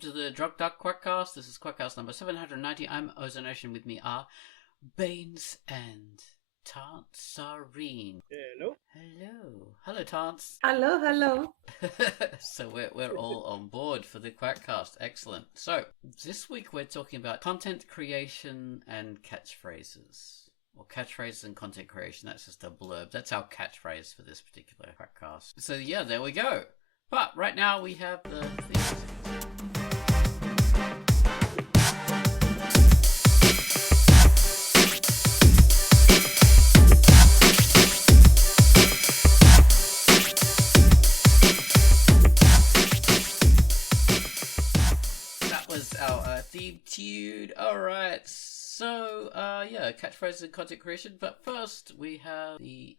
to the Drunkduck Quackcast. This is Quackcast number 790. I'm Ozone Ocean. With me are Baines and Tantsareen. Hello. Hello, Tants. Hello. So we're all on board for the Quackcast. Excellent. So this week we're talking about content creation and catchphrases. Or catchphrases and content creation. That's just a blurb. That's our catchphrase for this particular Quackcast. So yeah, there we go. But right now we have the things. That was our theme tune. Alright, so catchphrases and content creation. But first we have the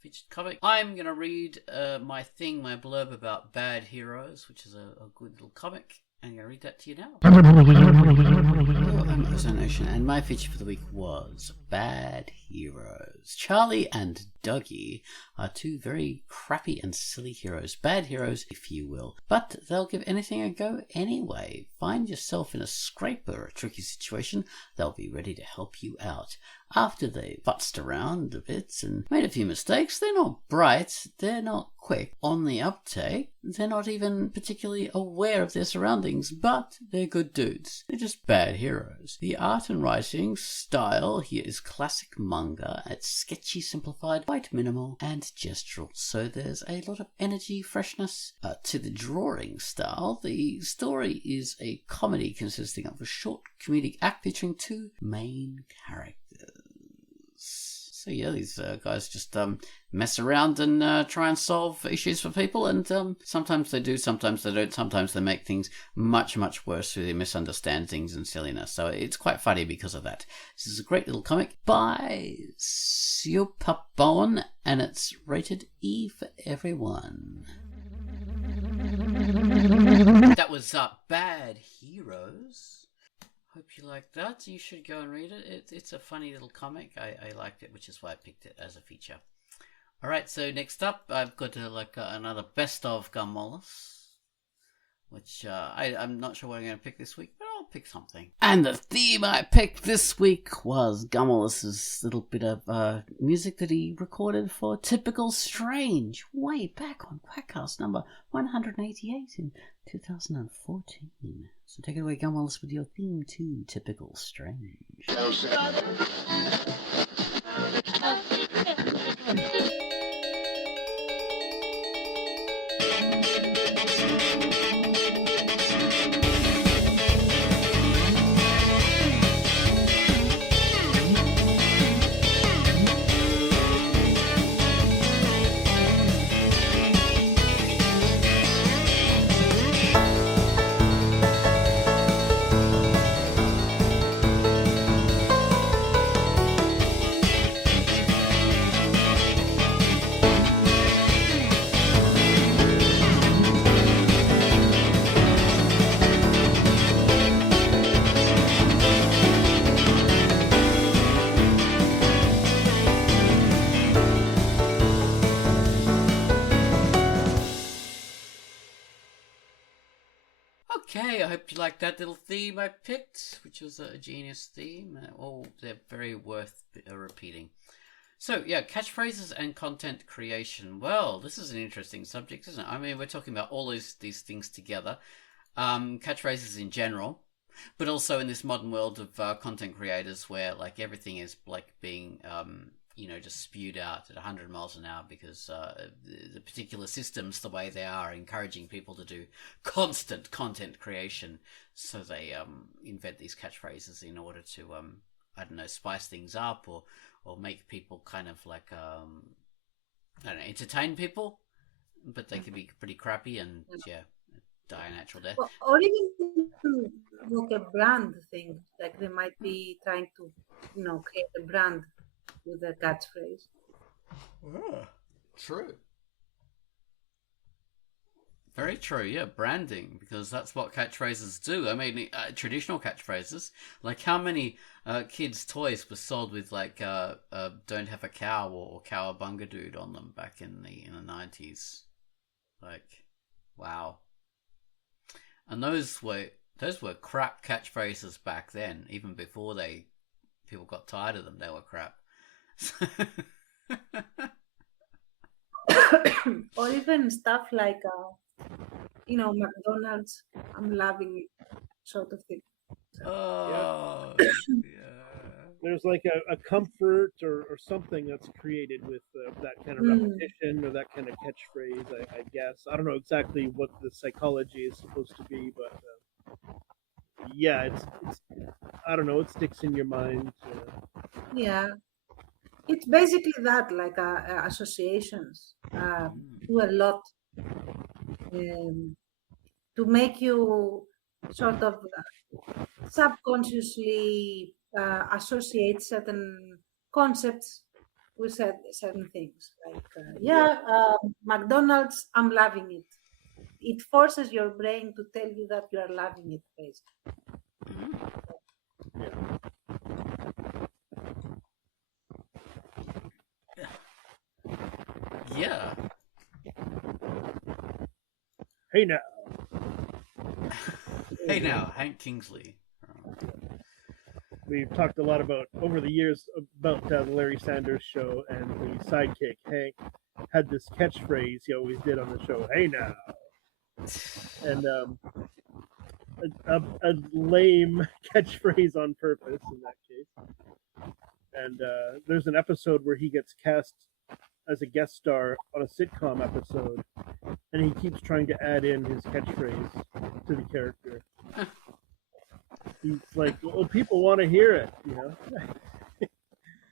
featured comic. I'm gonna read my blurb about bad heroes, which is a good little comic. I'm gonna read that to you now. Hello, I'm Ozone Ocean, and my feature for the week was Bad Heroes. Charlie and Dougie are two very crappy and silly heroes. Bad heroes, if you will. But they'll give anything a go anyway. Find yourself in a scrape or a tricky situation, they'll be ready to help you out. After they've futzed around a bit and made a few mistakes, they're not bright, they're not quick on the uptake, they're not even particularly aware of their surroundings, but they're good dudes. They're just bad heroes. The art and writing style here is classic manga. It's sketchy, simplified, quite minimal, and gestural, so there's a lot of energy, freshness to the drawing style. The story is a comedy consisting of a short comedic act featuring two main characters. So yeah, these guys just mess around and try and solve issues for people, and sometimes they do, sometimes they don't, sometimes they make things much, much worse through their misunderstandings and silliness. So it's quite funny because of that. This is a great little comic by Siopapon, and it's rated E for everyone. That was Bad Heroes. Hope you like that. You should go and read it. It's a funny little comic. I liked it, which is why I picked it as a feature. Alright, so next up, I've got another best of Gummollus, which I'm not sure what I'm going to pick this week, but I'll pick something. And the theme I picked this week was Gummollus's little bit of music that he recorded for Typical Strange way back on Quackcast number 188 in 2014. So take it away, Gummollus, with your theme to Typical Strange. Okay, I hope you liked that little theme I picked, which was a genius theme. They're very worth repeating. So, yeah, catchphrases and content creation. Well, this is an interesting subject, isn't it? I mean, we're talking about all these things together. Catchphrases in general, but also in this modern world of content creators where, like, everything is, like, being... just spewed out at 100 miles an hour because the particular systems, the way they are, encouraging people to do constant content creation. So they invent these catchphrases in order to, spice things up or make people kind of like, entertain people. But they can be pretty crappy and, die a natural death. Or even look a brand thing, like they might be trying to, create a brand with a catchphrase. Yeah, true. Very true, yeah, branding, because that's what catchphrases do. I mean, traditional catchphrases, like how many kids' toys were sold with like "Don't have a cow" or "Cowabunga dude" on them back in the 90s. Like, wow. And those were crap catchphrases back then. Even before people got tired of them, they were crap. Or even stuff like, McDonald's, I'm loving it, sort of thing. Oh, Yeah. yeah. There's like a comfort or something that's created with that kind of repetition or that kind of catchphrase, I guess. I don't know exactly what the psychology is supposed to be, but yeah, it's I don't know, it sticks in your mind. Yeah. It's basically that, like associations do a lot to make you sort of subconsciously associate certain concepts with certain things. Like, McDonald's, I'm loving it. It forces your brain to tell you that you are loving it, basically. Yeah. Hey now. Hey now, Hank Kingsley. We've talked a lot about over the years about the Larry Sanders Show, and the sidekick Hank had this catchphrase he always did on the show. Hey now. And a lame catchphrase on purpose in that case. And there's an episode where he gets cast as a guest star on a sitcom episode, and he keeps trying to add in his catchphrase to the character. He's like, well, people want to hear it, you know.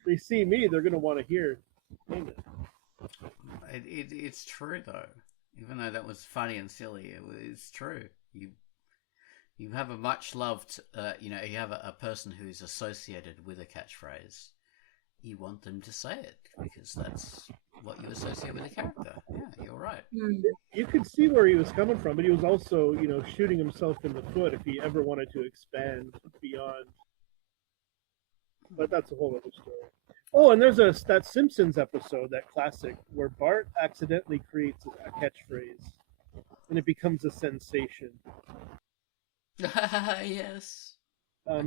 They see me, they're going to want to hear it. It's true though. Even though that was funny and silly, it's true. You have a much loved, you have a person who's associated with a catchphrase. You want them to say it because that's what you associate with a character. Yeah, you're right. You could see where he was coming from, but he was also, shooting himself in the foot if he ever wanted to expand beyond. But that's a whole other story. Oh, and there's that Simpsons episode, that classic, where Bart accidentally creates a catchphrase, and it becomes a sensation. Yes.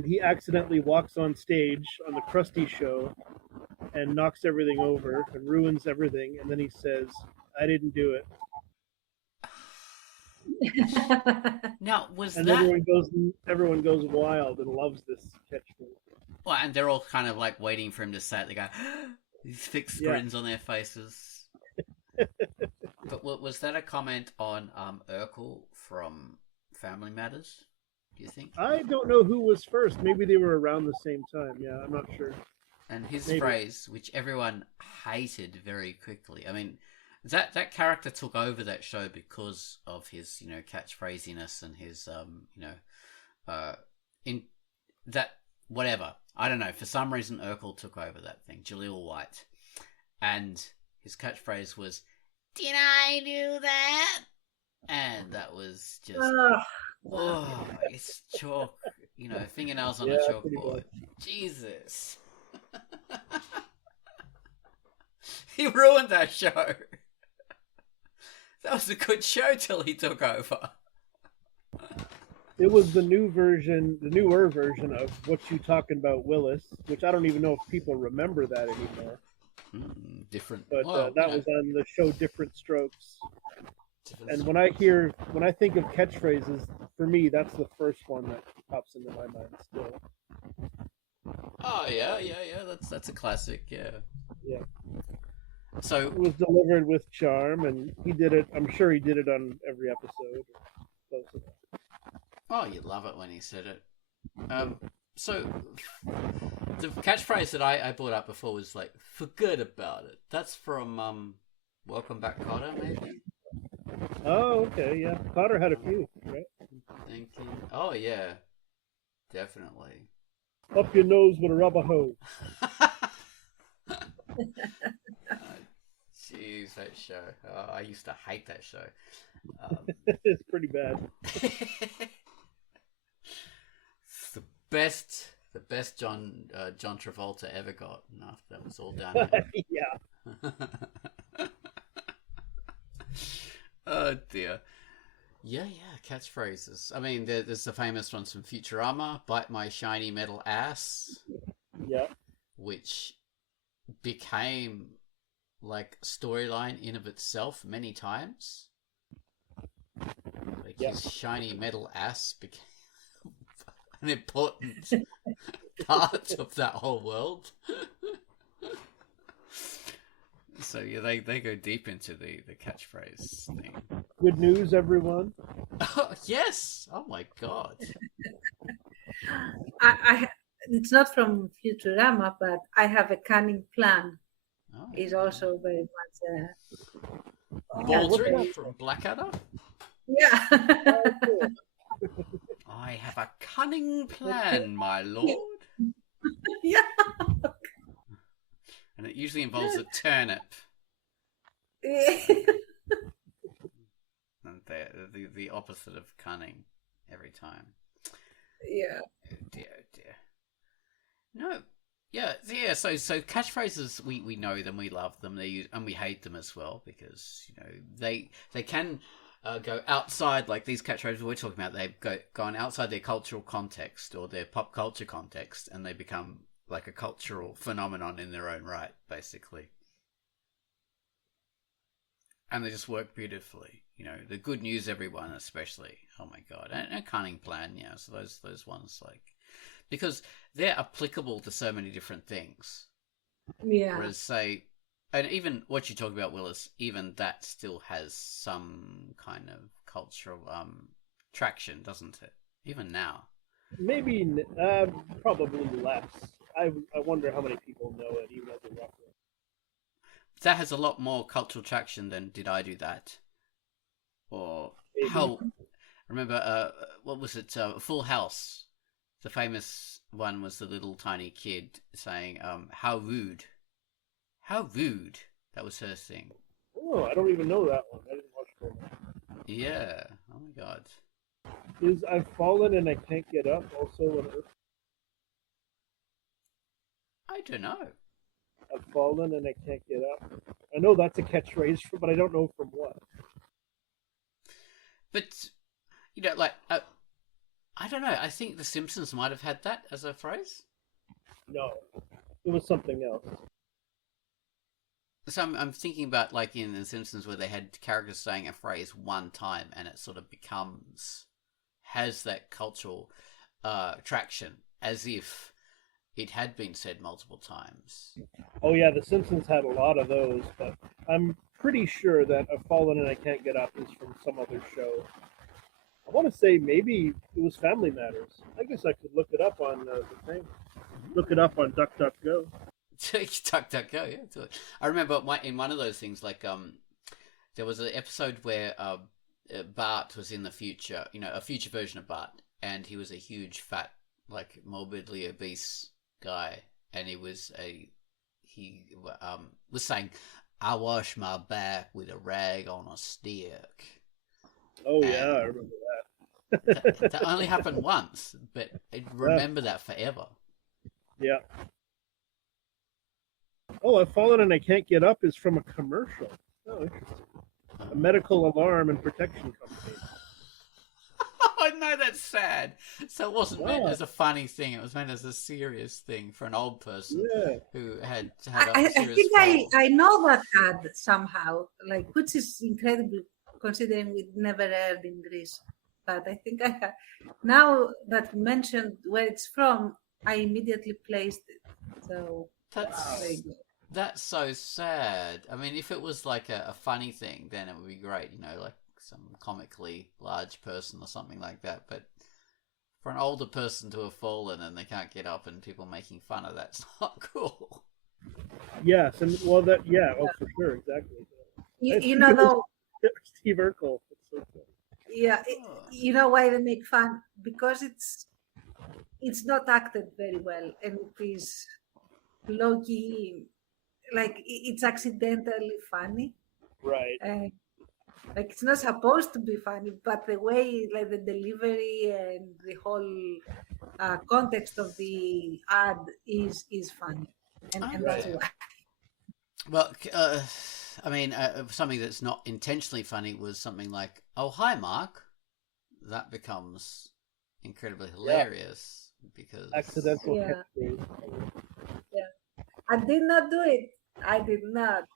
He accidentally walks on stage on the Krusty Show and knocks everything over and ruins everything, and then he says, "I didn't do it." Now, was and that... everyone goes wild and loves this catchphrase. Well, and they're all kind of like waiting for him to say it. They go, these fixed grins on their faces. But was that a comment on Urkel from Family Matters, do you think? I don't know who was first. Maybe they were around the same time. Yeah, I'm not sure. And his phrase, which everyone hated very quickly. I mean, that character took over that show because of his, catchphrasiness and his, in that, whatever. I don't know. For some reason, Urkel took over that thing. Jaleel White. And his catchphrase was, "Did I do that?" And that was just, it's chalk, fingernails on a chalkboard. Jesus. He ruined that show. That was a good show till he took over. It was the newer version of What You Talking About, Willis, which I don't even know if people remember that anymore. Different. But that was on the show Different Strokes. And when I think of catchphrases, for me, that's the first one that pops into my mind still. Oh yeah. That's a classic. Yeah. Yeah. So it was delivered with charm, and he did it. I'm sure he did it on every episode. Close enough. Oh, you love it when he said it. So the catchphrase that I brought up before was like, "Forget about it." That's from Welcome Back, Kotter, maybe. Oh, okay, yeah. Kotter had a few, right? Thinking. Oh yeah, definitely. Up your nose with a rubber hose. Jeez, that show. Oh, I used to hate that show. It's pretty bad. It's the best John Travolta ever got. And after that was all down. Yeah. Oh dear. Yeah, catchphrases. I mean, there's the famous ones from Futurama, "Bite my shiny metal ass," Yeah. which became like storyline in of itself many times. Like Yeah. his shiny metal ass became an important part of that whole world. So yeah, they go deep into the catchphrase thing. Good news, everyone. Oh, yes. Oh my god. It's not from Futurama, but I have a cunning plan. Oh, Is also very much Baldric from Blackadder. Yeah. I have a cunning plan, my lord. Yeah. And it usually involves a turnip. And the opposite of cunning every time. Yeah. Oh dear. No. Yeah. So catchphrases, we know them, we love them, and we hate them as well, because they can go outside, like these catchphrases we're talking about. They've gone outside their cultural context or their pop culture context, and they become like a cultural phenomenon in their own right, basically. And they just work beautifully. The good news, everyone, especially. Oh my god, and a cunning plan. Yeah, so those ones, like, because they're applicable to so many different things. Yeah. Whereas, say, and even what you talk about, Willis, even that still has some kind of cultural traction, doesn't it? Even now. Maybe probably less. I wonder how many people know it, even as a reference. That has a lot more cultural traction than "Did I Do That?" Or Maybe. how. Remember, what was it? Full House. The famous one was the little tiny kid saying, "How rude, how rude." That was her thing. Oh, I don't even know that one. I didn't watch that one. Yeah. Oh my god. Is "I've fallen and I can't get up" also an Earth? I don't know. I've fallen and I can't get up. I know that's a catchphrase, but I don't know from what. But like, I don't know. I think The Simpsons might have had that as a phrase. No, it was something else. So I'm thinking about, like, in The Simpsons, where they had characters saying a phrase one time, and it sort of has that cultural traction, as if it had been said multiple times. Oh yeah, The Simpsons had a lot of those, but I'm pretty sure that "I've fallen and I can't get up" is from some other show. I want to say maybe it was Family Matters. I guess I could look it up on the thing. Look it up on DuckDuckGo. DuckDuckGo, yeah. Do it. I remember in one of those things, like, there was an episode where Bart was in the future, a future version of Bart, and he was a huge, fat, like, morbidly obese guy, and he was saying, "I wash my back with a rag on a stick." Oh And yeah, I remember that. that only happened once, but I'd remember that forever. Yeah. Oh, "I've fallen and I can't get up" is from a commercial. Oh, interesting. A medical alarm and protection company. Oh no, that's sad. So it wasn't meant as a funny thing; it was meant as a serious thing for an old person who had a serious think fall. I know that ad somehow, like, which is incredible considering we never aired in Greece. But I think I have. Now that you mentioned where it's from, I immediately placed it. So That's very good. That's so sad. I mean, if it was like a funny thing, then it would be great, like some comically large person or something like that. But for an older person to have fallen and they can't get up and people making fun of that's not cool. Yes, and well, for sure, exactly. Though. Steve Urkel. It's so cool. Yeah, you know why they make fun? Because it's not acted very well, and it is low-key, like, it's accidentally funny. Right. Like, it's not supposed to be funny, but the way, like, the delivery and the whole context of the ad is funny, and that's why. Well, I mean, something that's not intentionally funny was something like, "Oh, hi, Mark. that becomes incredibly hilarious because Accidental Yeah. catchphrase. I did not do it. I did not.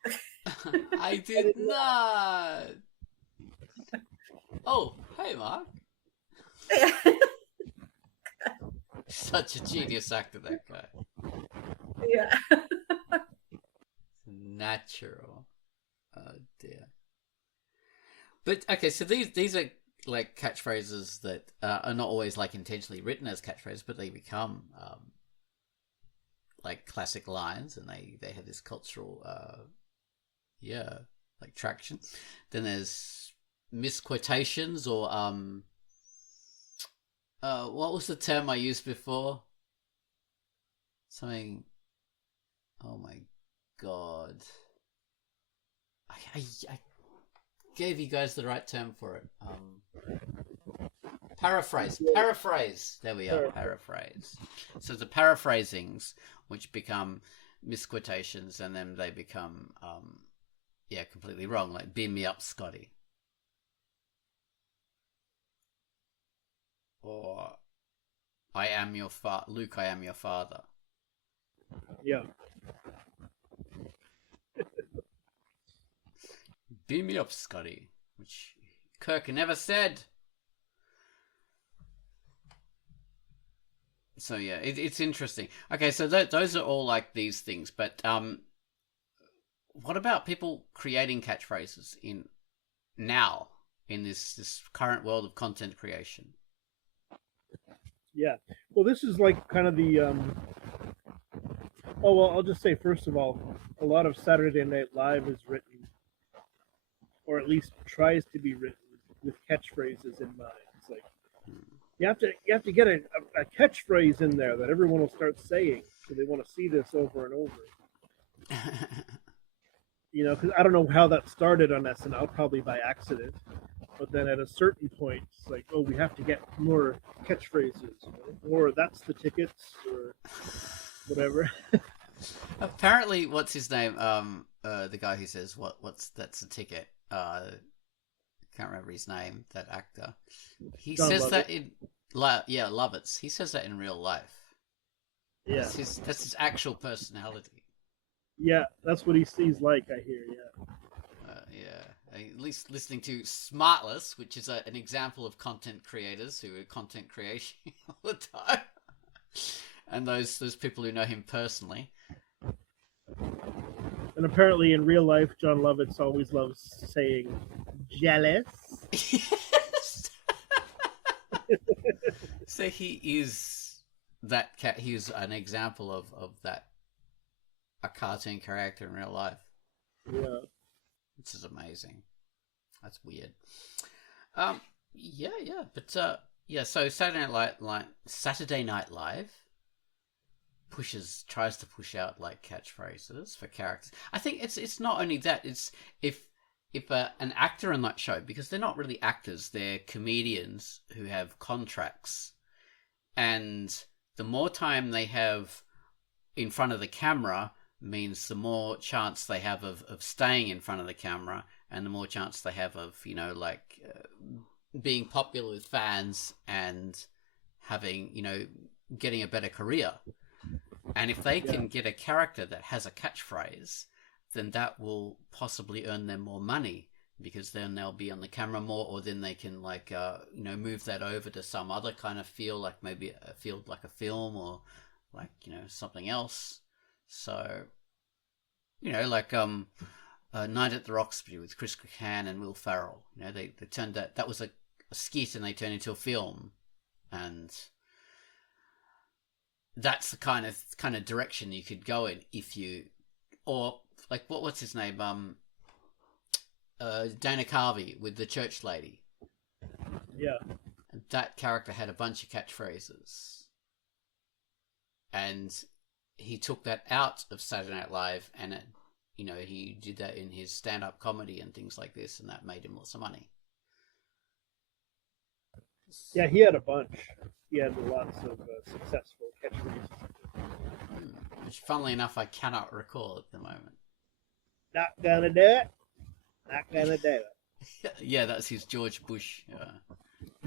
I did not. Oh, hey, Mark. Such a genius actor, that guy. Yeah. Natural. Oh dear. But okay, so these are like catchphrases that are not always like intentionally written as catchphrases, but they become like classic lines, and they have this cultural like traction. Then there's misquotations, or what was the term I used before? Something. Oh my god! I gave you guys the right term for it. Paraphrase. There we are. Paraphrase. So the paraphrasings, which become misquotations, and then they become completely wrong. Like "beam me up, Scotty," or "I am your Luke, I am your father." Yeah. "Beam me up, Scotty," which Kirk never said. So yeah, it's interesting. Okay, so those are all like these things, but what about people creating catchphrases in this current world of content creation? Yeah. Well, this is like kind of the. Oh well, I'll just say first of all, a lot of Saturday Night Live is written, or at least tries to be written, with catchphrases in mind. It's like you have to get a catchphrase in there that everyone will start saying, so they want to see this over and over. You know, because I don't know how that started on SNL, probably by accident. But then at a certain point, it's like, oh, we have to get more catchphrases, or that's the tickets, or whatever. Apparently, what's his name? The guy who says that's the ticket. Can't remember his name. That actor. He John says Lovitz. that in Lovitz. He says that in real life. Yeah, That's his actual personality. yeah, that's what he's like. I hear, At least listening to Smartless, which is an example of content creators who are content creation all the time, and those people who know him personally. And apparently, in real life, John Lovitz always loves saying "jealous." Yes. So he is that cat. He's an example of that, a cartoon character in real life. Yeah. This is amazing. That's weird. But so Saturday Night Live tries to push out like catchphrases for characters. I think it's not only that. It's if an actor in that show, because they're not really actors, they're comedians who have contracts, and the more time they have in front of the camera means the more chance they have of staying in front of the camera, and the more chance they have of being popular with fans and having getting a better career. And if they can get a character that has a catchphrase, then that will possibly earn them more money, because then they'll be on the camera more, or then they can move that over to some other kind of field, like maybe a field like a film, or something else. So, Night at the Roxbury with Chris Kattan and Will Ferrell. They turned that was a skit, and they turned into a film, and that's the kind of direction you could go in if you, or like what's his name, Dana Carvey with the church lady. Yeah. And that character had a bunch of catchphrases, and he took that out of Saturday Night Live, and he did that in his stand-up comedy and things like this, and that made him lots of money. Yeah, he had a bunch. He had lots of successful catchphrases. Which, funnily enough, I cannot recall at the moment. Not gonna do it. Not gonna do it. Yeah, that's his George Bush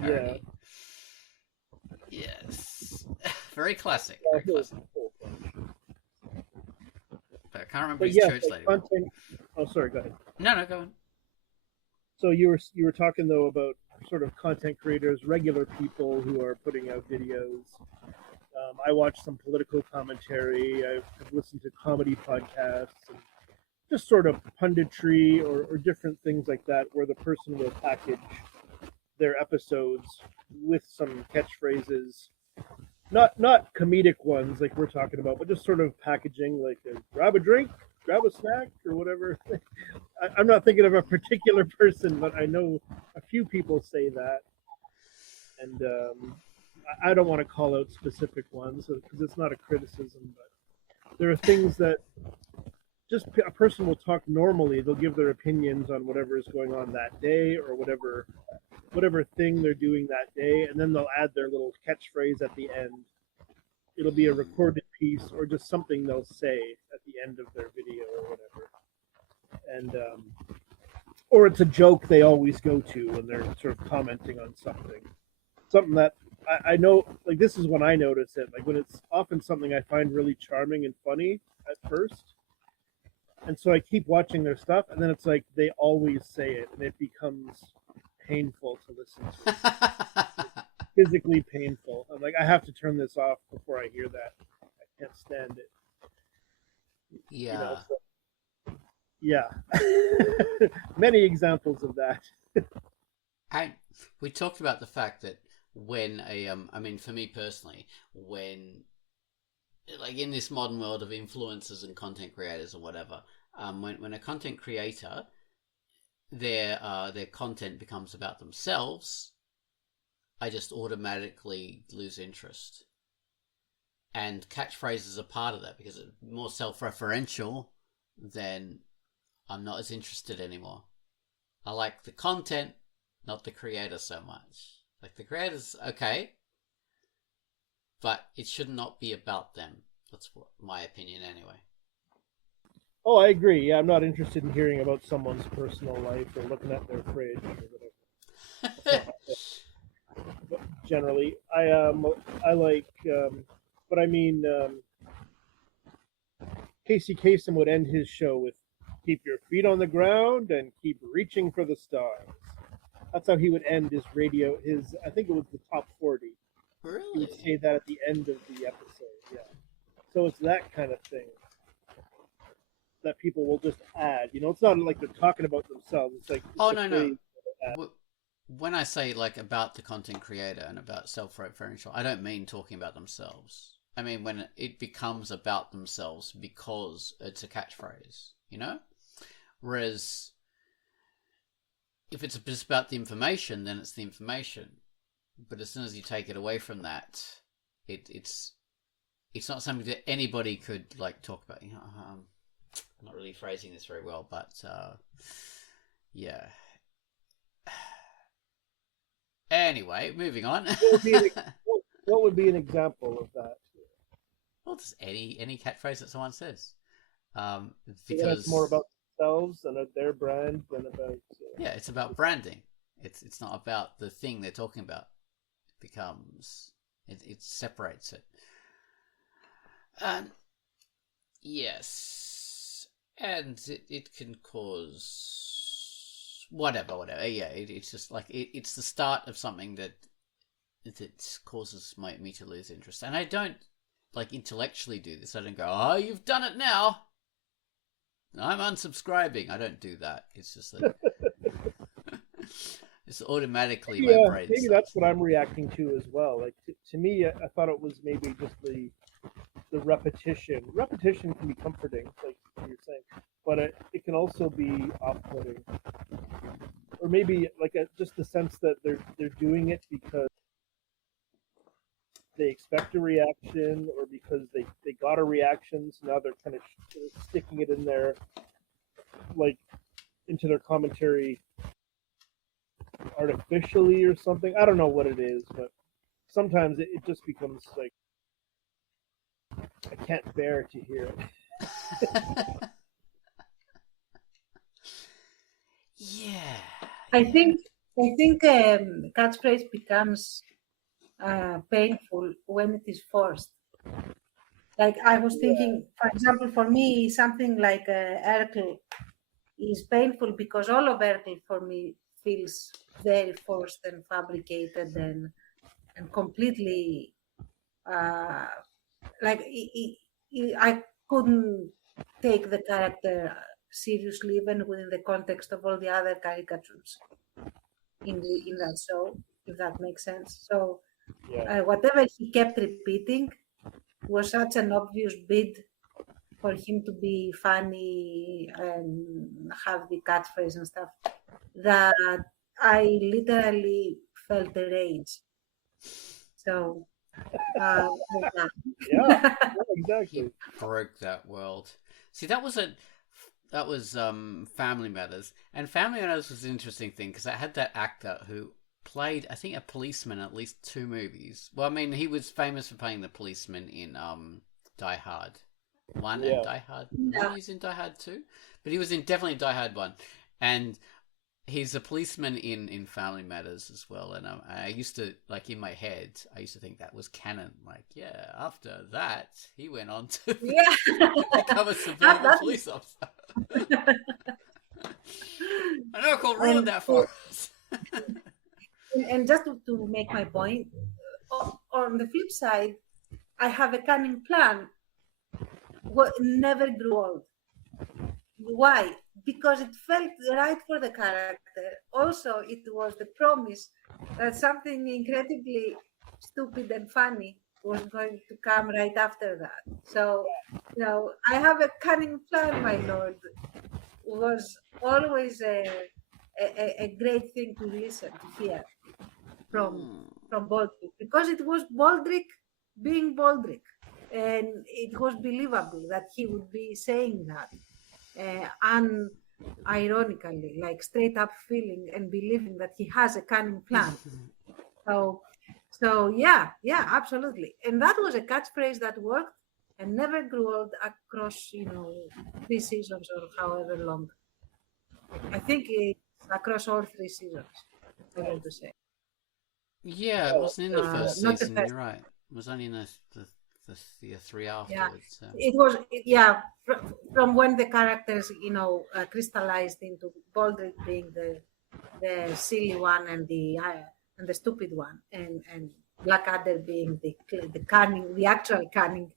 parody. Yes. Very classic. Yeah, Very classic. But I can't remember his yes, church like lady. content. Oh, sorry. Go ahead. No, go on. So you were talking though about sort of content creators, regular people who are putting out videos. I watch some political commentary. I've listened to comedy podcasts, and just sort of punditry or different things like that, where the person will package their episodes with some catchphrases, not comedic ones like we're talking about, but just sort of packaging like grab a drink, grab a snack, or whatever. I'm not thinking of a particular person, but I know a few people say that, and I don't want to call out specific ones because it's not a criticism, but there are things that just a person will talk normally. They'll give their opinions on whatever is going on that day or whatever thing they're doing that day, and then they'll add their little catchphrase at the end. It'll be a recorded piece or just something they'll say at the end of their video or whatever. And or it's a joke they always go to when they're sort of commenting on something that I know, like this is when I notice it, like when it's often something I find really charming and funny at first, and so I keep watching their stuff, and then it's like they always say it, and it becomes painful to listen to. Physically painful. I'm like, I have to turn this off before I hear that. I can't stand it. Yeah. You know, so, yeah. Many examples of that. We talked about the fact that when I mean, for me personally, when, like in this modern world of influencers and content creators or whatever, when a content creator, their content becomes about themselves, I just automatically lose interest. And catchphrases are part of that because it's more self-referential, then I'm not as interested anymore. I like the content, not the creator so much. Like the creator's okay, but it should not be about them. That's my opinion anyway. Oh, I agree. Yeah, I'm not interested in hearing about someone's personal life or looking at their fridge or whatever. But generally, I like, but I mean, Casey Kasem would end his show with "Keep your feet on the ground and keep reaching for the stars." That's how he would end his radio. I think it was the top 40. Really? He would say that at the end of the episode. Yeah. So it's that kind of thing that people will just add. You know, it's not like they're talking about themselves. It's like no. When I say like about the content creator and about self-referential, I don't mean talking about themselves. I mean when it becomes about themselves because it's a catchphrase, you know? Whereas if it's just about the information, then it's the information. But as soon as you take it away from that, it's not something that anybody could like talk about. You know, I'm not really phrasing this very well, but yeah. Anyway, moving on. What would be an example of that? Well, just any catchphrase that someone says. Because it's more about themselves and their brand than about. Yeah, it's about branding. It's not about the thing they're talking about. It becomes it separates it. Yes, and it can cause. Whatever. Yeah, it's just like it's the start of something that causes me to lose interest, and I don't like intellectually do this. I don't go, "Oh, you've done it now. I'm unsubscribing." I don't do that. It's just that it's automatically my brain. Maybe that's what I'm reacting to as well. Like to me, I thought it was maybe just the repetition. Repetition can be comforting, like you're saying, but it can also be off-putting. Or maybe like just the sense that they're doing it because they expect a reaction or because they got a reaction, so now they're kind of sticking it in there, like into their commentary artificially or something. I don't know what it is, but sometimes it just becomes like I can't bear to hear it. Yeah. I think I think catchphrase becomes painful when it is forced. Like I was thinking, for example, for me, something like Urkel is painful because all of Urkel for me feels very forced and fabricated and completely uh, like I couldn't take the character seriously even within the context of all the other caricatures in that show, if that makes sense. So Yeah. whatever he kept repeating was such an obvious bid for him to be funny and have the catchphrase and stuff that I literally felt the rage. So, like Yeah, that. exactly. He broke that world. See, that was Family Matters, and Family Matters was an interesting thing because it had that actor who played, I think, a policeman in at least 2 movies. Well, I mean, he was famous for playing the policeman in Die Hard 1 and Yeah. Die Hard. Yeah. Maybe he's in Die Hard 2, but he was in definitely Die Hard 1, and he's a policeman in Family Matters as well. And I used to, like, in my head, I used to think that was canon. Like, yeah, after that, he went on to Yeah. become a suburban That- police officer. And Urkel And ruined that for us. and just to make my point, on the flip side, I have a cunning plan. What never grew old. Why? Because it felt right for the character. Also, it was the promise that something incredibly stupid and funny was going to come right after that. So, I have a cunning plan, my lord. Was always a great thing to listen to hear from Baldrick because it was Baldrick being Baldrick, and it was believable that he would be saying that, unironically, like straight up feeling and believing that he has a cunning plan. So yeah, absolutely, and that was a catchphrase that worked and never grew old across 3 seasons or however long. I think it's across all 3 seasons. I want to say. Yeah, it wasn't in the first Not the season. first. You're right. It was only in the 3 Yeah, afterwards. So. it was. Yeah, from when the characters crystallized into Baldrick being the silly one and the stupid one, and Blackadder being the cunning, the actual cunning,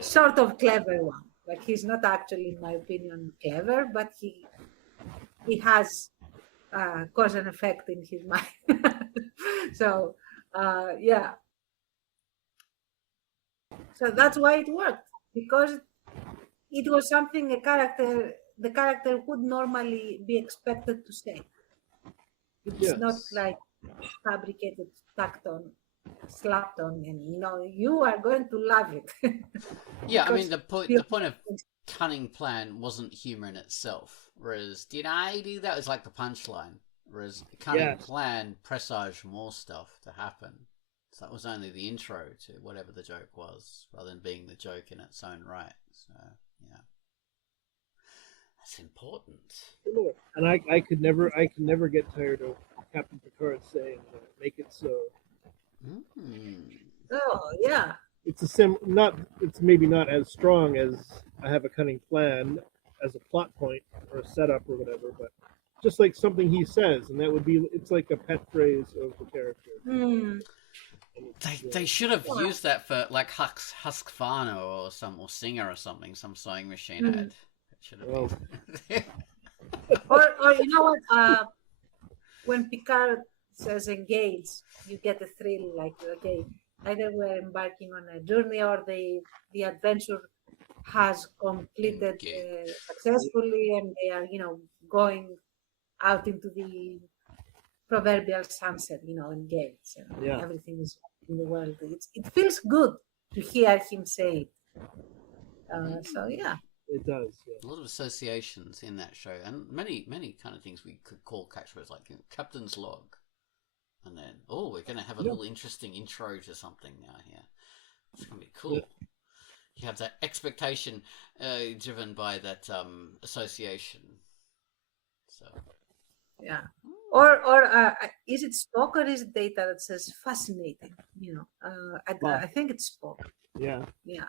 sort of clever one. Like he's not actually, in my opinion, clever, but he has cause and effect in his mind. So yeah, so that's why it worked, because it was something the character would normally be expected to say. It's not like fabricated, tacked on, slapped on, and you are going to love it. Yeah, I mean the point of cunning plan wasn't humor in itself, whereas did I do that was like the punchline, whereas cunning plan presaged more stuff to happen. So that was only the intro to whatever the joke was, rather than being the joke in its own right. So yeah, that's important. And I could never get tired of Captain Picard saying, "Make it so." Oh yeah. It's it's maybe not as strong as I have a cunning plan as a plot point or a setup or whatever, but just like something he says, and that would be, it's like a pet phrase of the character. They should have used that for like Husqvarna or Singer or something, some sewing machine ad. It should have been. or you know what? When Picard says engage, you get a thrill. Like, okay, either we're embarking on a journey or the adventure has completed successfully, and they are going out into the proverbial sunset, engage, and everything is in the world. It feels good to hear him say it. So yeah. It does. Yeah. A lot of associations in that show, and many kind of things we could call catchphrases, like Captain's Log, and then we're going to have a little interesting intro to something now here. It's going to be cool. Yeah. You have that expectation driven by that association. So yeah, Or is it Spock or is it Data that says fascinating? I think it's Spock. Yeah. Yeah.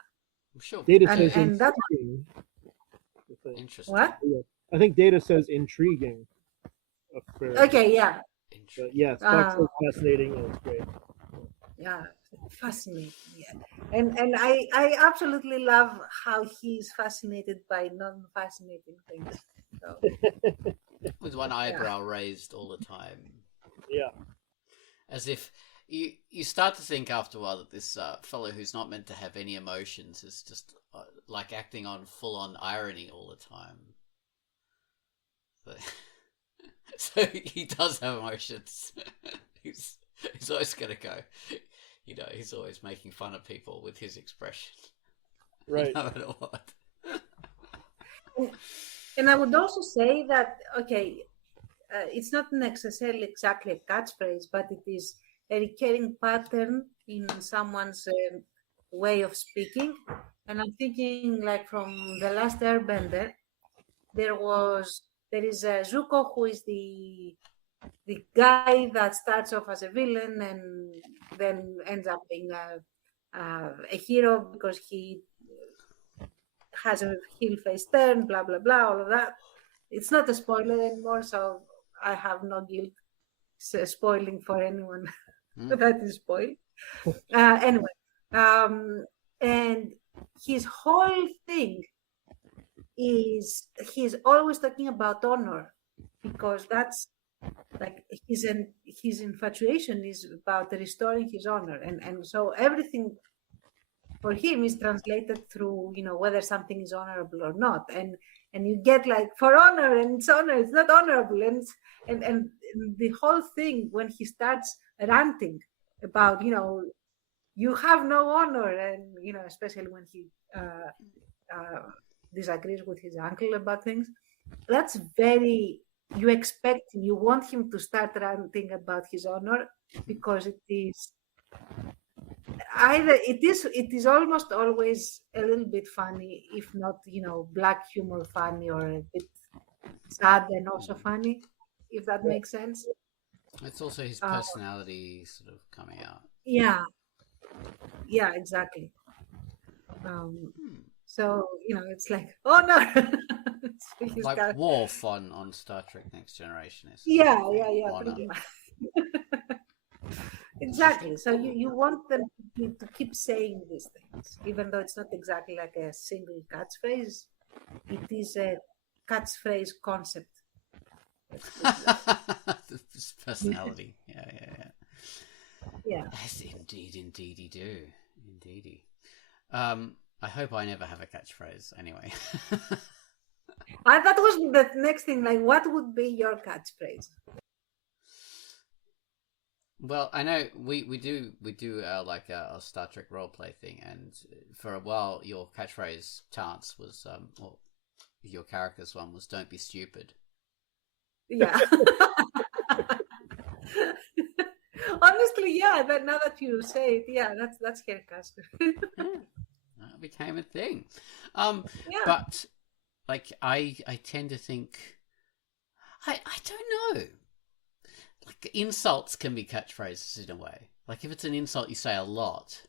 I'm sure. Data And- says and that- intriguing. Interesting. What? Yeah. I think Data says intriguing. Okay, yeah. But yeah, Spock says fascinating, and it's great. Yeah, fascinating. Yeah, and I absolutely love how he's fascinated by non-fascinating things. So, With one eyebrow raised all the time, Yeah. as if you start to think after a while that this fellow who's not meant to have any emotions is just like acting on full-on irony all the time. So he does have emotions. he's always gonna go. He's always making fun of people with his expression. Right. No matter what. and I would also say that it's not necessarily exactly a catchphrase, but it is a recurring pattern in someone's way of speaking. And I'm thinking, like from The Last Airbender, there is Zuko, who is the guy that starts off as a villain and then ends up being a hero because he has a heel face turn, blah blah blah, all of that. It's not a spoiler anymore, so I have no guilt spoiling for anyone that is spoiled. Anyway, and his whole thing is he's always talking about honor, because that's like his infatuation is about restoring his honor, and so everything for him is translated through whether something is honorable or not, and you get like for honor, and it's honor, it's not honorable, and the whole thing when he starts ranting about you have no honor, and especially when he disagrees with his uncle about things, that's very, you expect him, you want him to start ranting about his honor, because it is almost always a little bit funny, if not black humor funny, or a bit sad and also funny, if that makes sense. It's also his personality sort of coming out. Yeah, exactly. So it's like, oh no. So he's Like Worf on Star Trek Next Generation is yeah, honor. pretty much. Exactly. So you want them to keep saying these things, even though it's not exactly like a single catchphrase. It is a catchphrase concept. This personality. Yeah. Yes, indeedy do. Indeedy. I hope I never have a catchphrase anyway. That was the next thing. Like, what would be your catchphrase? Well, I know we do like a Star Trek roleplay thing, and for a while your catchphrase Chance was or your character's one was "Don't be stupid." Yeah. Honestly, yeah. But now that you say it, yeah, that's Haircast. That became a thing. Yeah. But like I tend to think I don't know. Like insults can be catchphrases in a way. Like if it's an insult you say a lot,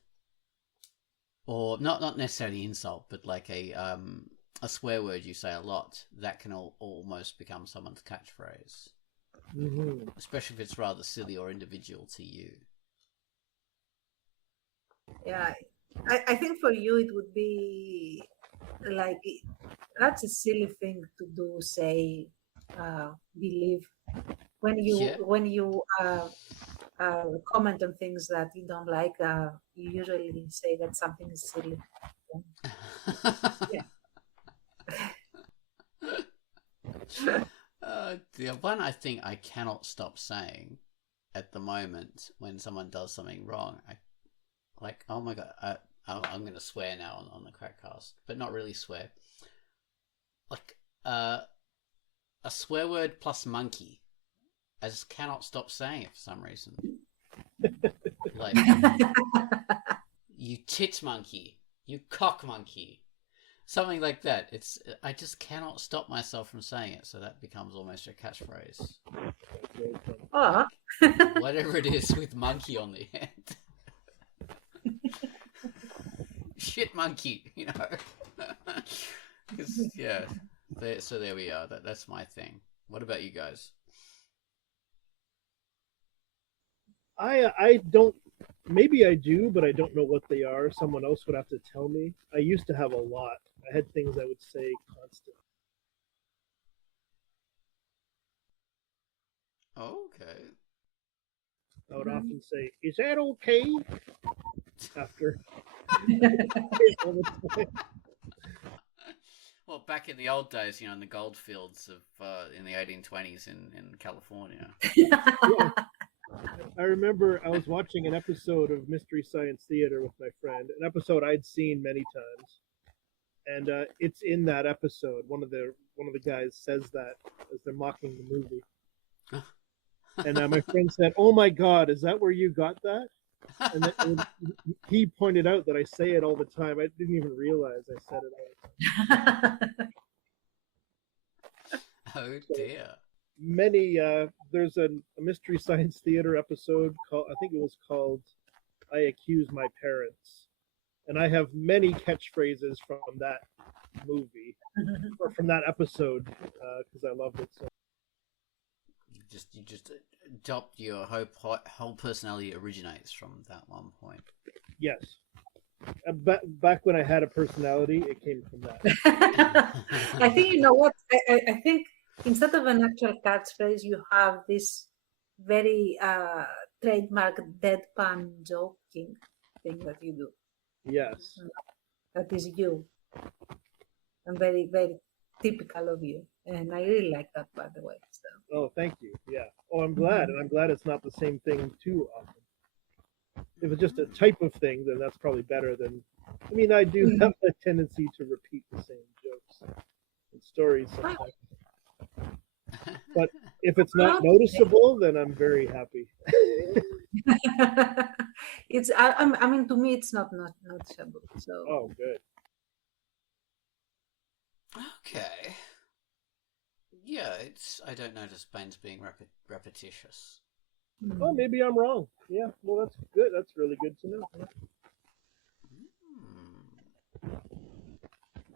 or not necessarily insult, but like a swear word you say a lot, that can almost become someone's catchphrase. Mm-hmm. Especially if it's rather silly or individual to you. Yeah, I think for you it would be like, that's a silly thing to do. Say, believe when you comment on things that you don't like. You usually say that something is silly. Yeah. The one I think I cannot stop saying at the moment when someone does something wrong, oh my god, I'm going to swear now on the Quackcast, but not really swear. Like a swear word plus monkey. I just cannot stop saying it for some reason. Like, you tit monkey, you cock monkey. Something like that. I just cannot stop myself from saying it, so that becomes almost a catchphrase. Oh. Whatever it is with monkey on the end. Shit monkey, you know. Yeah. So there we are. That's my thing. What about you guys? I don't. Maybe I do, but I don't know what they are. Someone else would have to tell me. I used to have a lot. I had things I would say constantly. Okay. I would often say, "Is that okay?" After all the time. Well, back in the old days, in the gold fields of in the 1820s in California. Yeah. I remember I was watching an episode of Mystery Science Theater with my friend, an episode I'd seen many times, and it's in that episode. One of the guys says that as they're mocking the movie, and my friend said, "Oh my God, is that where you got that?" And he pointed out that I say it all the time. I didn't even realize I said it all the time. Oh dear. Many there's a Mystery Science Theater episode called, I think it was called "I Accuse My Parents," and I have many catchphrases from that movie or from that episode because I loved it so. You just adopt your whole personality originates from that one point. Yes, back when I had a personality, it came from that. I think you know what I think. Instead of an actual catchphrase, you have this very trademark deadpan joking thing that you do. Yes. That is you. And very, very typical of you. And I really like that, by the way. So. Oh, thank you. Yeah. Oh, I'm glad. And I'm glad it's not the same thing too often. If it's just a type of thing, then that's probably better than... I mean, I do have a tendency to repeat the same jokes and stories sometimes. But if it's not noticeable, then I'm very happy. I mean, to me, it's not noticeable. So. Oh, good. Okay. Yeah, I don't notice Bane's being repetitious. Oh, maybe I'm wrong. Yeah, well, that's good. That's really good to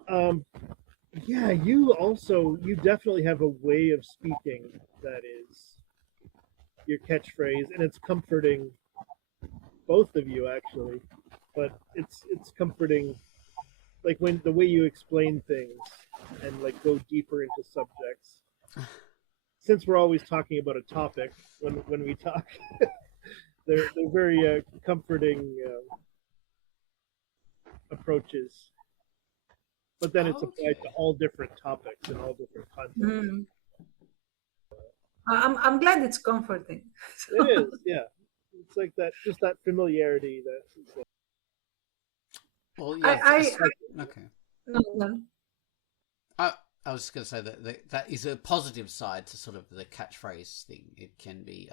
know. Yeah, you definitely have a way of speaking that is your catchphrase, and it's comforting, both of you actually, but it's comforting, like when the way you explain things and like go deeper into subjects. Since we're always talking about a topic when we talk, they're very comforting approaches. But then it's applied to all different topics and all different contexts. I'm glad it's comforting. It is, yeah. It's like that, just that familiarity. Well, yeah. Okay. No. I was just going to say that is a positive side to sort of the catchphrase thing. It can be,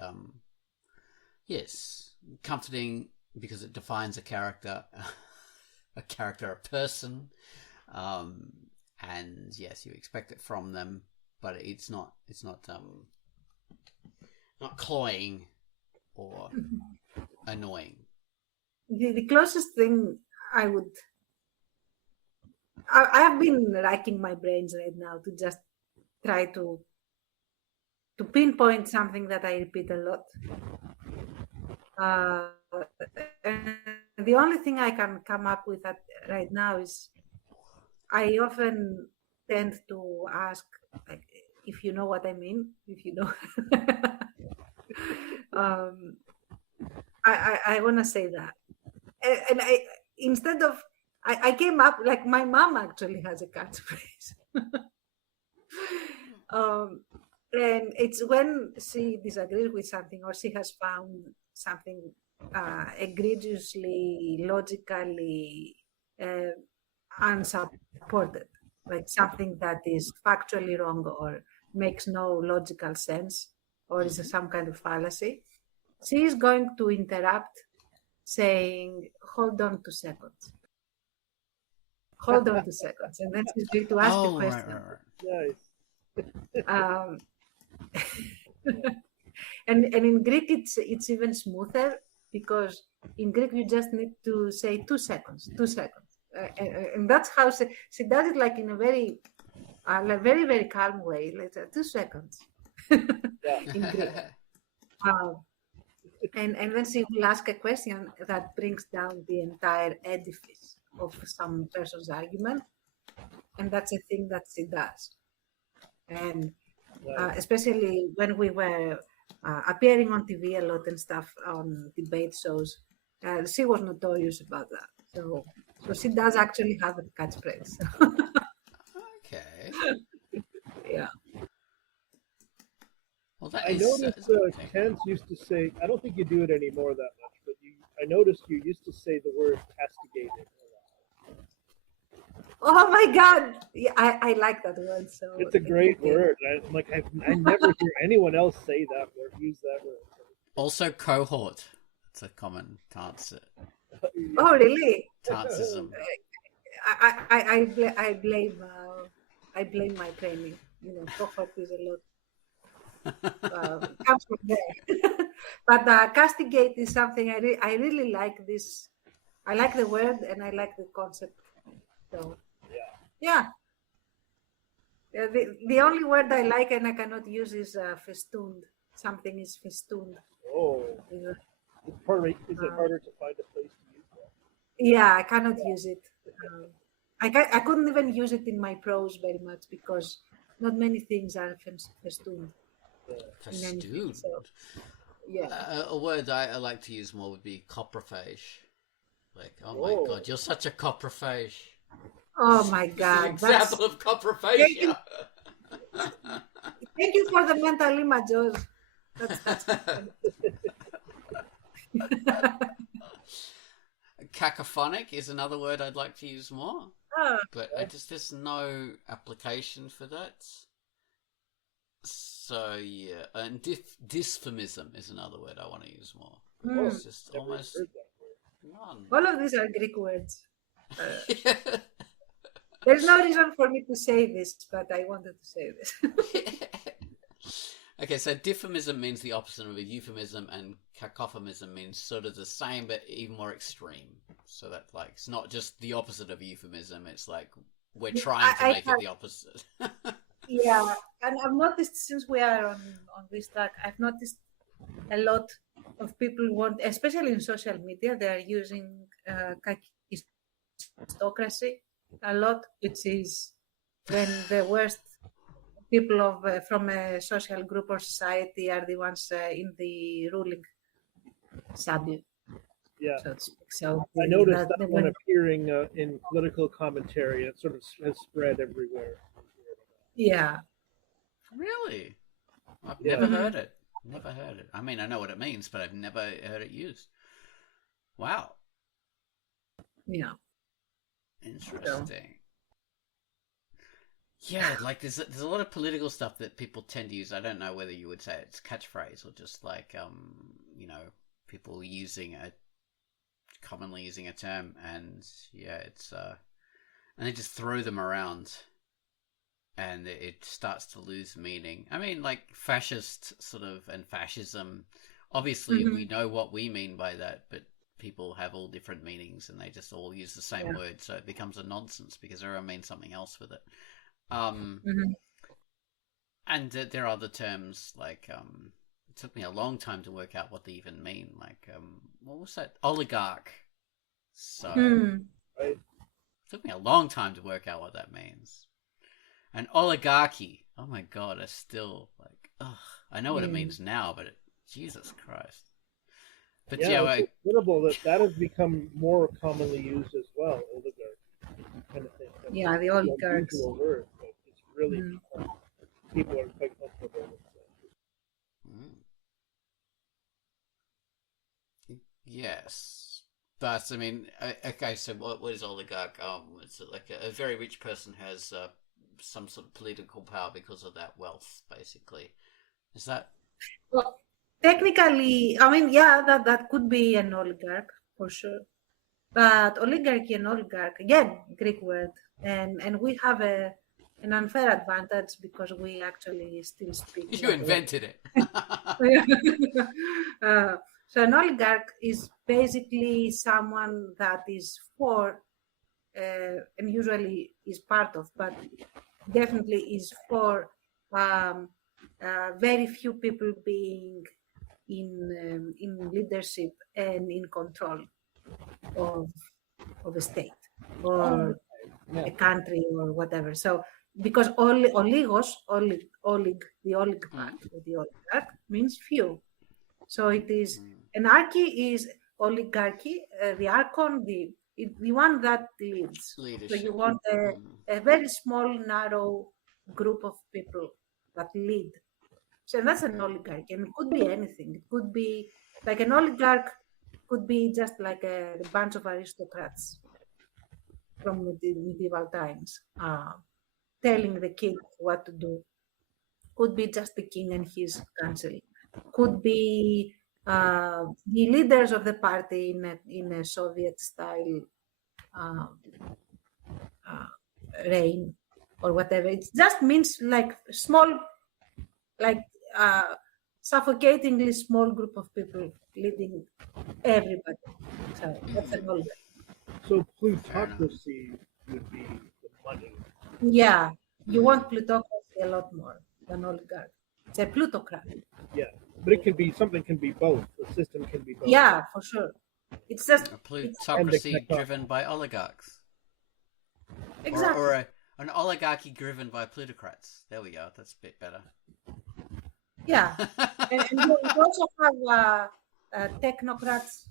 yes, comforting because it defines a character, a person. And yes, you expect it from them, but it's not cloying or annoying. The closest thing I have been racking my brains right now to just try to pinpoint something that I repeat a lot. And the only thing I can come up with right now is I often tend to ask, like, if you know what I mean, if you know. I want to say that. And I came up, like my mom actually has a catchphrase. And it's when she disagrees with something or she has found something egregiously, logically unsupported, like something that is factually wrong or makes no logical sense or is some kind of fallacy. She is going to interrupt saying, "Hold on 2 seconds." Hold on 2 seconds. And then she's going to ask a Oh, question. right. Nice. Um, and in Greek, it's even smoother because in Greek, you just need to say 2 seconds, 2 seconds. And that's how she does it like in a very, very, very calm way. Like 2 seconds. In Greek. And then she will ask a question that brings down the entire edifice of some person's argument. And that's a thing that she does. And especially when we were appearing on TV a lot and stuff on debate shows, she was notorious about that. So she does actually have a catchphrase. Okay. Yeah. Well, that I is, noticed Chance used to say, I don't think you do it anymore that much, but I noticed you used to say the word castigated. Oh my God! Yeah, I like that word. So It's a great word. I never hear anyone else say that word, use that word. Also, cohort. It's a common Tance. Oh really? Tancism. I blame my training. You know, cohort is a lot. Comes from there. But castigate is something I really like. This I like the word and I like the concept. So yeah. The only word I like and I cannot use is festooned. Something is festooned. Oh, is it harder to find a place to use that? Yeah, I cannot use it. I couldn't even use it in my prose very much because not many things are festooned. Festooned. So, yeah. A word I like to use more would be coprophage. Like, oh my God, you're such a coprophage. Oh my God! Example of coprophagia. Thank you for the mental images. That's Cacophonic is another word I'd like to use more, but there's no application for that. So yeah, and dysphemism is another word I want to use more. It's just almost none. All of these are Greek words. There's no reason for me to say this, but I wanted to say this. Okay, so dysphemism means the opposite of a euphemism, and cacophomism means sort of the same but even more extreme. So that like it's not just the opposite of euphemism; it's like we're trying to make it the opposite. Yeah, and I've noticed since we are on this track, I've noticed a lot of people especially in social media, they are using kakistocracy a lot, which is when the worst people from a social group or society are the ones in the ruling saddle. Yeah. So to speak. So I noticed that one appearing in political commentary. It sort of has spread everywhere. Yeah. Really? I've never heard it. Never heard it. I mean, I know what it means, but I've never heard it used. Wow. Yeah. Interesting. Yeah, like there's a lot of political stuff that people tend to use. I don't know whether you would say it's catchphrase or just like people commonly using a term, and yeah, it's and they just throw them around, and it starts to lose meaning. I mean, like fascist sort of and fascism. Obviously, we know what we mean by that, but people have all different meanings, and they just all use the same word, so it becomes a nonsense because everyone means something else with it. And there are other terms like it took me a long time to work out what they even mean. Like what was that? Oligarch. So it took me a long time to work out what that means. And oligarchy. Oh my God, I still like. I know what it means now, but Jesus Christ. But it's incredible that has become more commonly used as well. Oligarch kind of thing. Yeah, the oligarchs. Word, but it's really people are quite comfortable with that. Yes, but I mean, okay. So what is oligarch? It's like a very rich person has some sort of political power because of that wealth, basically. Is that? Well, technically, I mean, yeah, that could be an oligarch for sure. But oligarchy and oligarch, again, Greek word, and we have an unfair advantage because we actually still speak. You invented it. So an oligarch is basically someone that is for, and usually is part of, but definitely is for very few people being in leadership and in control of a state or a country or whatever. So because oligos, the olig part, the oligarch means few. So it is anarchy is oligarchy, the archon, the one that leads. Leadership. So you want a very small, narrow group of people that lead. So that's an oligarch, and it could be anything. It could be like an oligarch could be just like a bunch of aristocrats from medieval times, telling the king what to do. Could be just the king and his council. Could be the leaders of the party in a Soviet style reign or whatever. It just means like small, like suffocatingly small group of people leading everybody. So that's an oligarch. So plutocracy would be the money. Yeah, you want plutocracy a lot more than oligarch. It's a plutocrat. Yeah, but it can be something. Can be both. The system can be both. Yeah, for sure. It's just A plutocracy driven by oligarchs. exactly. Or an oligarchy driven by plutocrats. There we go. That's a bit better. Yeah, and you also have technocrats,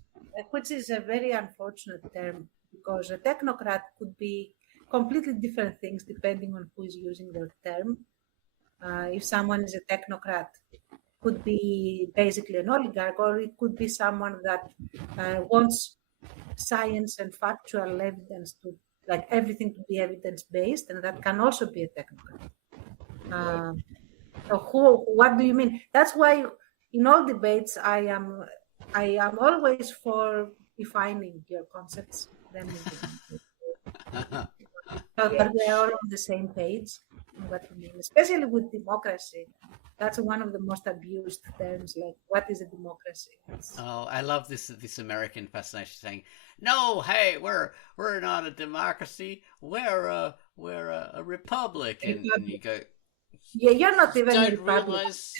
which is a very unfortunate term because a technocrat could be completely different things depending on who is using the term. If someone is a technocrat, could be basically an oligarch, or it could be someone that wants science and factual evidence to, like everything to be evidence-based, and that can also be a technocrat. So what do you mean? That's why in all debates I am always for defining your concepts, then so that we are all on the same page on what you mean, especially with democracy. That's one of the most abused terms. Like, what is a democracy? Oh, I love this American fascination saying, "No, hey, we're not a democracy. We're a republic." And you go, yeah, you're not even a don't republic. realize,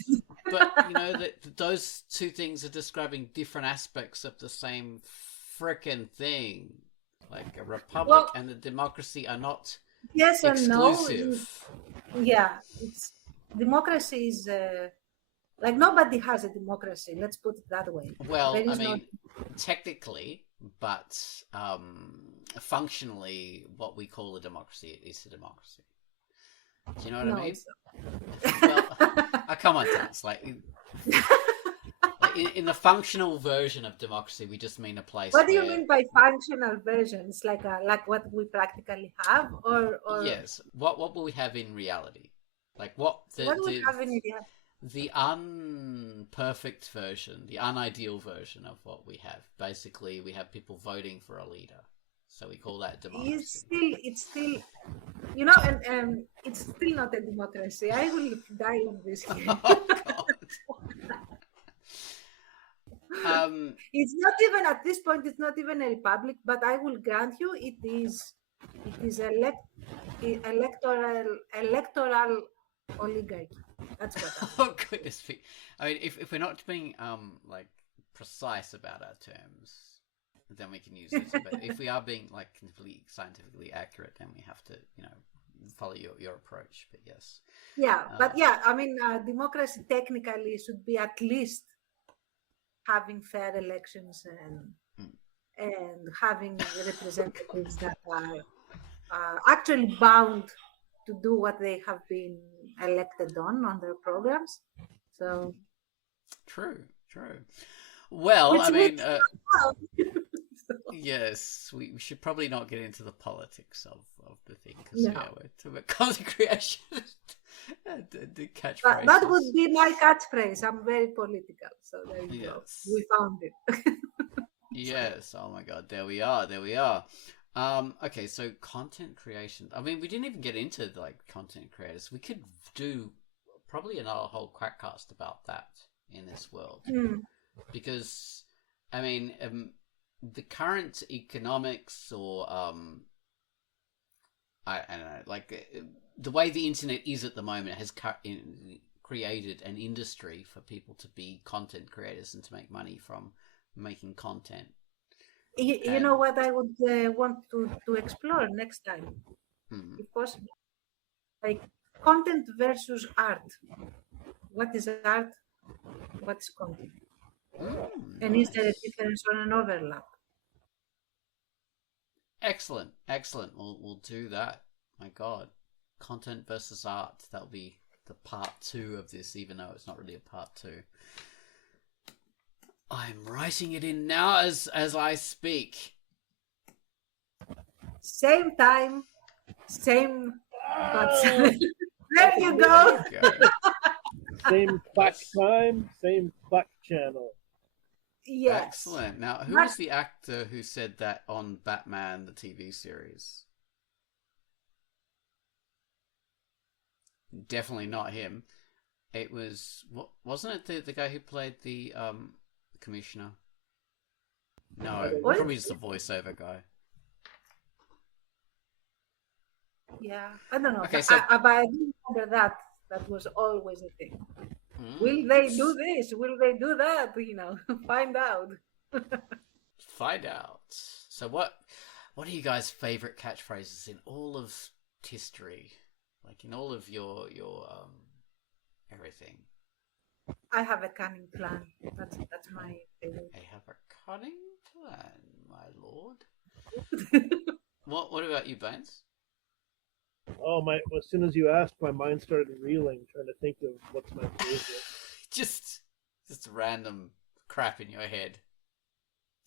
but you know that those two things are describing different aspects of the same frickin' thing. Like a republic and a democracy are not yes and exclusive. No. Yeah, it's democracy is like nobody has a democracy. Let's put it that way. Well, I mean, technically, but functionally, what we call a democracy is a democracy. Do you know what I mean? Well, come on, Tess. Like in the functional version of democracy, we just mean a place. What do you mean by functional versions? Like what we practically have, or yes, what will we have in reality? Like what we have in reality? The unperfect version, the unideal version of what we have. Basically, we have people voting for a leader. So we call that democracy. It's still, you know, and it's still not a democracy. I will die on this here. Oh, God. It's not even at this point. It's not even a republic. But I will grant you, it is electoral oligarchy. That's what. Oh goodness me! I mean, if we're not being like precise about our terms, then we can use this. But if we are being like completely scientifically accurate, then we have to, you know, follow your approach. But yes. Yeah, but yeah, I mean, democracy technically should be at least having fair elections and having representatives that are actually bound to do what they have been elected on their programs. So true. Well, I mean, yes, we should probably not get into the politics of the thing because we're talking about content creation and the catchphrases. That would be my catchphrase. I'm very political, so there you go. We found it. Yes. Oh my God. There we are. There we are. Okay. So content creation. I mean, we didn't even get into like content creators. We could do probably another whole Quackcast about that in this world, because I mean, the current economics or I don't know, like the way the internet is at the moment has created an industry for people to be content creators and to make money from making content. You know what I would want to explore next time, if possible? Like content versus art. What is art? What's content? And is there a difference or an overlap? Excellent, excellent. We'll do that. My God, content versus art. That'll be the part 2 of this, even though it's not really a part 2. I'm writing it in now as I speak. Same time, same. There you go. Same Quack time, same Quack channel. Yes. Excellent. Now, who was the actor who said that on Batman, the TV series? Definitely not him. It was, wasn't it the guy who played the commissioner? No, probably just the voiceover guy. Yeah, I don't know. Okay, but I do remember that. That was always a thing. Will they do this? Will they do that? You know, find out. Find out. So what are you guys' favorite catchphrases in all of history? Like in all of your everything? I have a cunning plan. That's my favorite. I have a cunning plan, my lord. What about you, Bones? Oh my! As soon as you asked, my mind started reeling, trying to think of what's my favorite. just random crap in your head.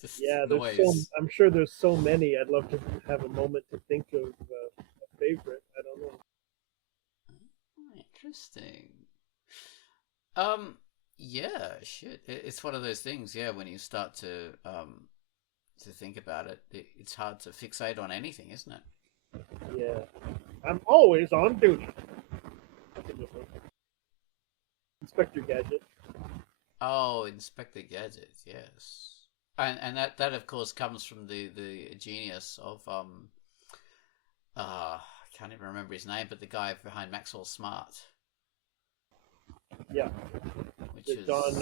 Just yeah, noise. I'm sure there's so many. I'd love to have a moment to think of a favorite. I don't know. Interesting. Yeah, shit. It's one of those things. Yeah, when you start to think about it, it's hard to fixate on anything, isn't it? Yeah, I'm always on duty. Inspector Gadget. Oh, Inspector Gadget, yes, and that of course comes from the genius of I can't even remember his name, but the guy behind Maxwell Smart. Yeah, which is Don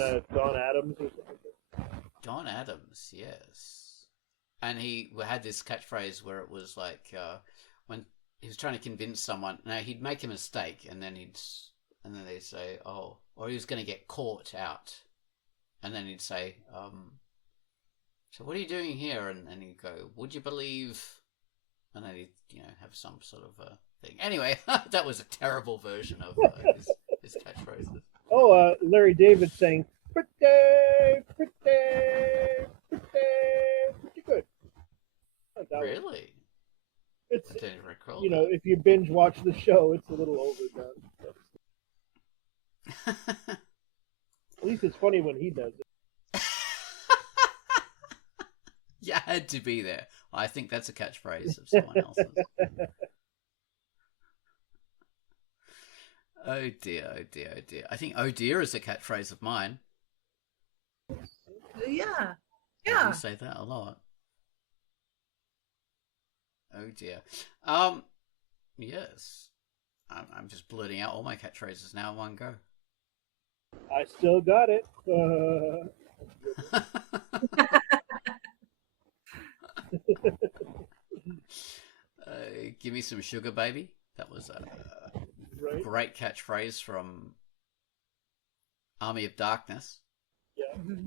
Adams or something. Don Adams, yes, and he had this catchphrase where it was like when he was trying to convince someone. Now he'd make a mistake, and then they'd say, "Oh," or he was going to get caught out, and then he'd say, "So what are you doing here?" And he'd go, "Would you believe?" And then he'd have some sort of thing. Anyway, that was a terrible version of his catchphrases. Oh, Larry David saying pretty good. Really? It's, I didn't recall if you binge watch the show, it's a little overdone. At least it's funny when he does it. You had to be there. I think that's a catchphrase of someone else's. Oh dear, oh dear, oh dear. I think "oh dear" is a catchphrase of mine. Yeah. I do say that a lot. Oh dear. Yes. I'm just blurting out all my catchphrases now in one go. I still got it. Give me some sugar, baby. That was a great catchphrase from Army of Darkness. Yeah. Mm-hmm.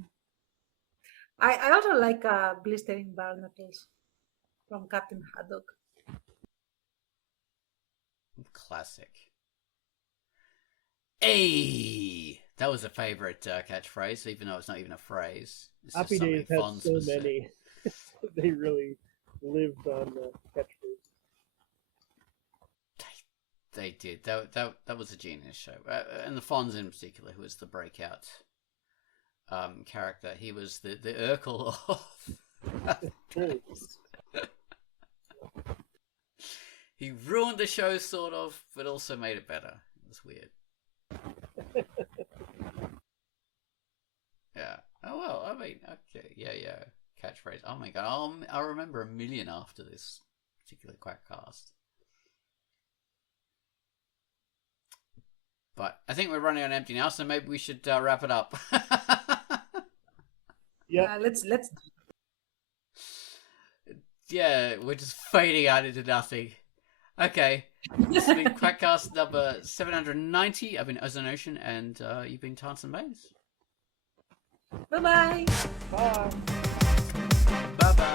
I also like blistering barnacles from Captain Haddock. Classic. Hey, that was a favorite catchphrase, even though it's not even a phrase. It's Happy Days had so many. They really lived on the catchphrase. They did. That was a genius show, and the Fonz in particular, who was the breakout character. He was the Urkel He ruined the show, sort of, but also made it better. It was weird. Yeah. Oh, well, I mean, okay. Yeah. Catchphrase. Oh my god. I'll remember a million after this particular Quackcast. But I think we're running on empty now, so maybe we should wrap it up. Yeah, let's. Yeah, we're just fading out into nothing. Okay, this has been Quackcast number 790. I've been Ozone Ocean, and you've been Tarnson Baines. Bye-bye. Bye. Bye-bye.